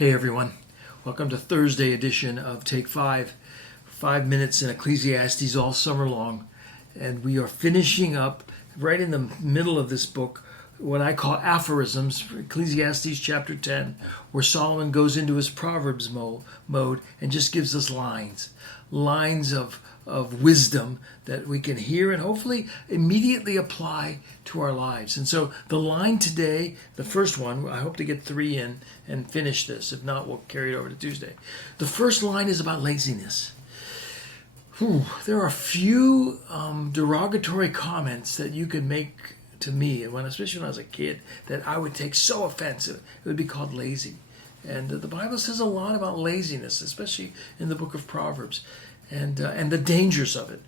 Hey everyone, welcome to Thursday edition of Take 5. 5 minutes in Ecclesiastes all summer long. And we are finishing up right in the middle of this book, what I call aphorisms, Ecclesiastes chapter 10, where Solomon goes into his Proverbs mode and just gives us lines of wisdom that we can hear and hopefully immediately apply to our lives. And so the line today, the first one, I hope to get 3 in and finish this. If not, we'll carry it over to Tuesday. The first line is about laziness. There are a few derogatory comments that you could make to me, especially when I was a kid, that I would take so offensive. It would be called lazy. And the Bible says a lot about laziness, especially in the book of Proverbs, and the dangers of it.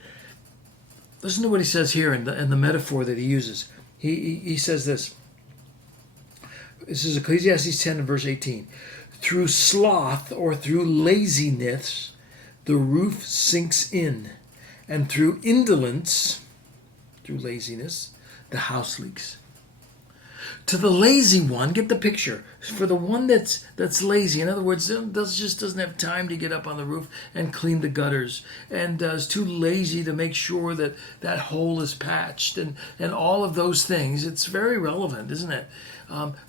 Listen to what he says here in the metaphor that he uses. He says this. This is Ecclesiastes 10 and verse 18. Through sloth or through laziness, the roof sinks in, and through indolence, through laziness, the house leaks. To the lazy one, get the picture. For the one that's lazy, in other words, just doesn't have time to get up on the roof and clean the gutters, and is too lazy to make sure that that hole is patched, and all of those things. It's very relevant, isn't it?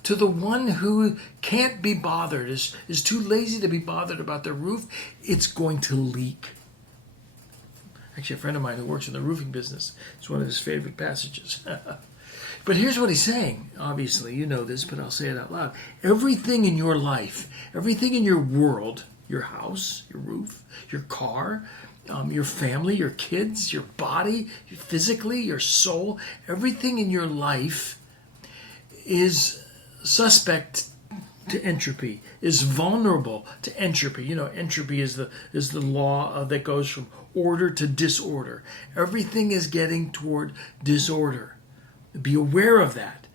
To the one who can't be bothered, is too lazy to be bothered about their roof, it's going to leak. Actually, a friend of mine who works in the roofing business, it's one of his favorite passages. But here's what he's saying. Obviously, you know this, but I'll say it out loud. Everything in your life, everything in your world, your house, your roof, your car, your family, your kids, your body, physically, your soul, everything in your life is suspect to entropy, is vulnerable to entropy. You know, entropy is the law that goes from order to disorder. Everything is getting toward disorder. Be aware of that.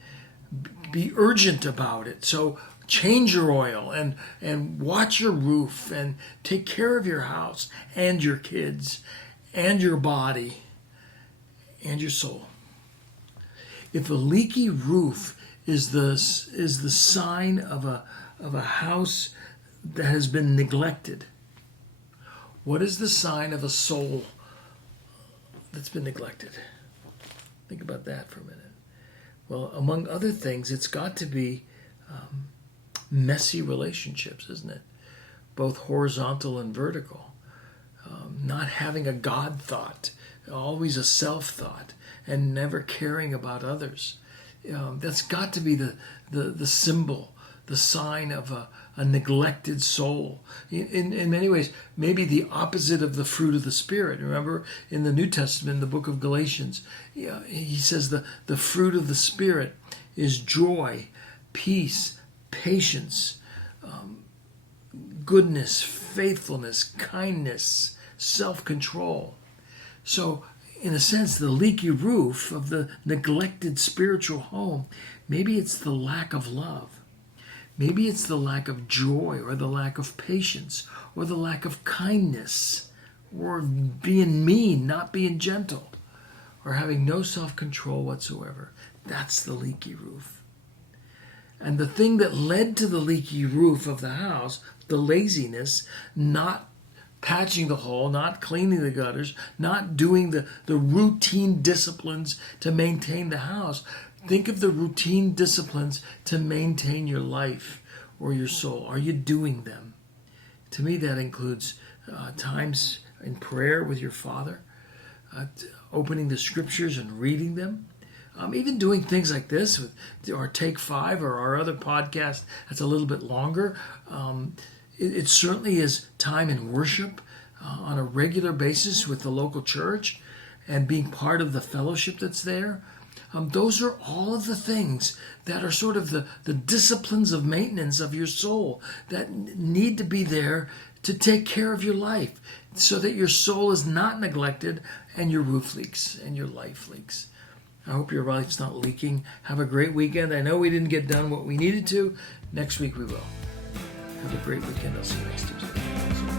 Be urgent about it. So change your oil and watch your roof and take care of your house and your kids and your body and your soul. If a leaky roof is the sign of a house that has been neglected, what is the sign of a soul that's been neglected? Think about that for a minute. Well, among other things, it's got to be messy relationships, isn't it? Both horizontal and vertical. Not having a God thought, always a self thought, and never caring about others. That's got to be the symbol, the sign of a neglected soul. In many ways, maybe the opposite of the fruit of the Spirit. Remember, in the New Testament, in the book of Galatians, he says the fruit of the Spirit is joy, peace, patience, goodness, faithfulness, kindness, self-control. So, in a sense, the leaky roof of the neglected spiritual home, maybe it's the lack of love. Maybe it's the lack of joy, or the lack of patience, or the lack of kindness, or being mean, not being gentle, or having no self-control whatsoever. That's the leaky roof. And the thing that led to the leaky roof of the house, the laziness, not patching the hole, not cleaning the gutters, not doing the routine disciplines to maintain the house. Think of the routine disciplines to maintain your life or your soul. Are you doing them? To me, that includes times in prayer with your Father, opening the Scriptures and reading them, even doing things like this with our Take 5 or our other podcast that's a little bit longer. It certainly is time in worship on a regular basis with the local church and being part of the fellowship that's there. Those are all of the things that are sort of the disciplines of maintenance of your soul that need to be there to take care of your life so that your soul is not neglected and your roof leaks and your life leaks. I hope your life's not leaking. Have a great weekend. I know we didn't get done what we needed to. Next week we will. Have a great weekend. I'll see you next Tuesday.